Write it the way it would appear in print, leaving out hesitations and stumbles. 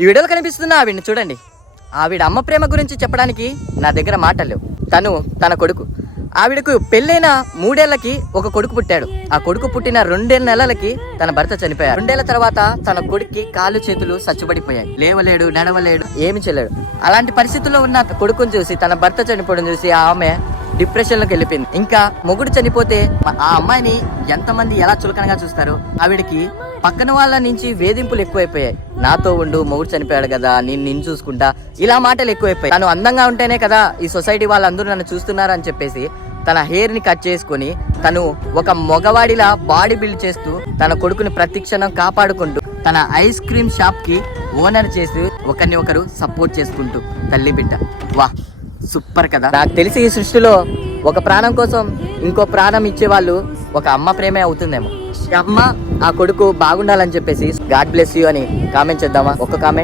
ఈ వీడియోలో కనిపిస్తున్న ఆవిడని చూడండి. ఆవిడ అమ్మ ప్రేమ గురించి చెప్పడానికి నా దగ్గర మాటలు లేవు. తన కొడుకు, ఆవిడకు పెళ్ళైన 3 ఏళ్లకి ఒక కొడుకు పుట్టాడు. ఆ కొడుకు పుట్టిన 2 నెలలకి తన భర్త చనిపోయాడు. 2 ఏళ్ల తర్వాత తన కొడుక్కి కాళ్ళు చేతులు సచ్చుబడిపోయాయి. లేవలేడు, నడవలేడు, ఏమి చేయలేడు. అలాంటి పరిస్థితుల్లో ఉన్న కొడుకుని చూసి, తన భర్త చనిపోవడం చూసి ఆమె డిప్రెషన్లోకి వెళ్ళిపోయింది. ఇంకా మొగుడు చనిపోతే ఆ అమ్మాయిని ఎంతమంది ఎలా చులకనగా చూస్తారు. ఆవిడకి పక్కన వాళ్ళ నుంచి వేధింపులు ఎక్కువైపోయాయి. నాతో ఉండు, మొగుడు చనిపోయాడు కదా, నిన్ను చూసుకుంటా, ఇలా మాటలు ఎక్కువైపోయాయి. తను అందంగా ఉంటేనే కదా ఈ సొసైటీ వాళ్ళందరూ నన్ను చూస్తున్నారు అని చెప్పేసి తన హెయిర్ ని కట్ చేసుకుని తను ఒక మగవాడిలా బాడీ బిల్డ్ చేస్తూ తన కొడుకుని ప్రతిక్షణం కాపాడుకుంటూ తన ఐస్ క్రీమ్ షాప్ కి ఓనర్ చేసి ఒకరిని ఒకరు సపోర్ట్ చేసుకుంటూ తల్లి బిడ్డ. వా, సూపర్ కదా. నాకు తెలిసి ఈ సృష్టిలో ఒక ప్రాణం కోసం ఇంకో ప్రాణం ఇచ్చేవాళ్ళు ఒక అమ్మ ప్రేమే అవుతుందేమో. అమ్మ ఆ కొడుకు బాగుండాలని చెప్పేసి గాడ్ బ్లెస్ యూ అని కామెంట్ చేద్దామా? ఒక కామెంట్.